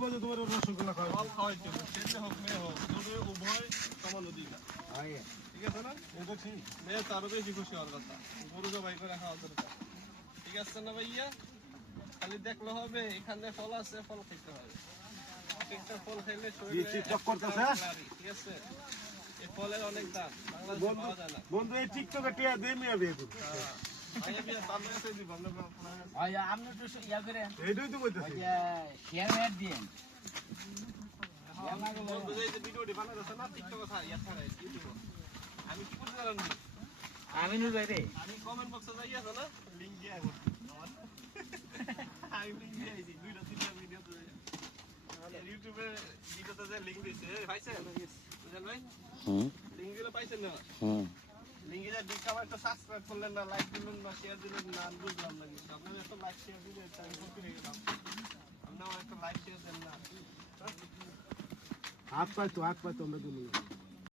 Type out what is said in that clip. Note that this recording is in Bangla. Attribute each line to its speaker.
Speaker 1: বলব যে তোমার রসগোল্লা খাওয়া
Speaker 2: ফল খাওয়াইতে হবে ছেলে হোক মেয়ে হোক দুটোই উভয় সমান অধিকার। ঠিক আছে না?
Speaker 1: এটা ঠিক
Speaker 2: মেয়ে তারও বেশি খুশি হওয়ার কথা। গরু জবাই করে খাওয়া দরকার। ঠিক আছে না ভাইয়া? খালি দেখলে হবে এখানে ফল আছে ফল খেতে হবে। একটা ফল খাইলে
Speaker 1: কি
Speaker 2: শরীরে ঠিক আছে? এই ফলের অনেক দাম বাংলাদেশে পাওয়া যায় না।
Speaker 1: বন্ধু এই টিকটকে টিয়া দিয়ে বিয়ে করব
Speaker 2: না আমি কি করতে জানেন
Speaker 3: আমি ভাই রে।
Speaker 2: আমি কমেন্ট বক্সে যাই আছে না? লিংক দিয়ে আইবো আমি লিংক দিয়ে আইছি দুইটা তিনটা ভিডিও তো ইউটিউবে ভিডিওতে যে লিংক দিছে পাইছেন? বুঝলেন ভাই?
Speaker 4: হুম।
Speaker 2: লিংক দিলে পাইছেন না?
Speaker 4: হুম।
Speaker 2: লিংকে দেখে আমার একটা সাবস্ক্রাইব করলেন না লাইক দিলেন না শেয়ার দিলেন না, আমি বুঝলাম না কিন্তু আপনার এত লাইক শেয়ার দিলে আমি খুশি হয়ে গেলাম। আপনি একটা লাইক শেয়ার দেন না।
Speaker 1: হাত পায় তো, হাত পায় তো, আমরা দুজন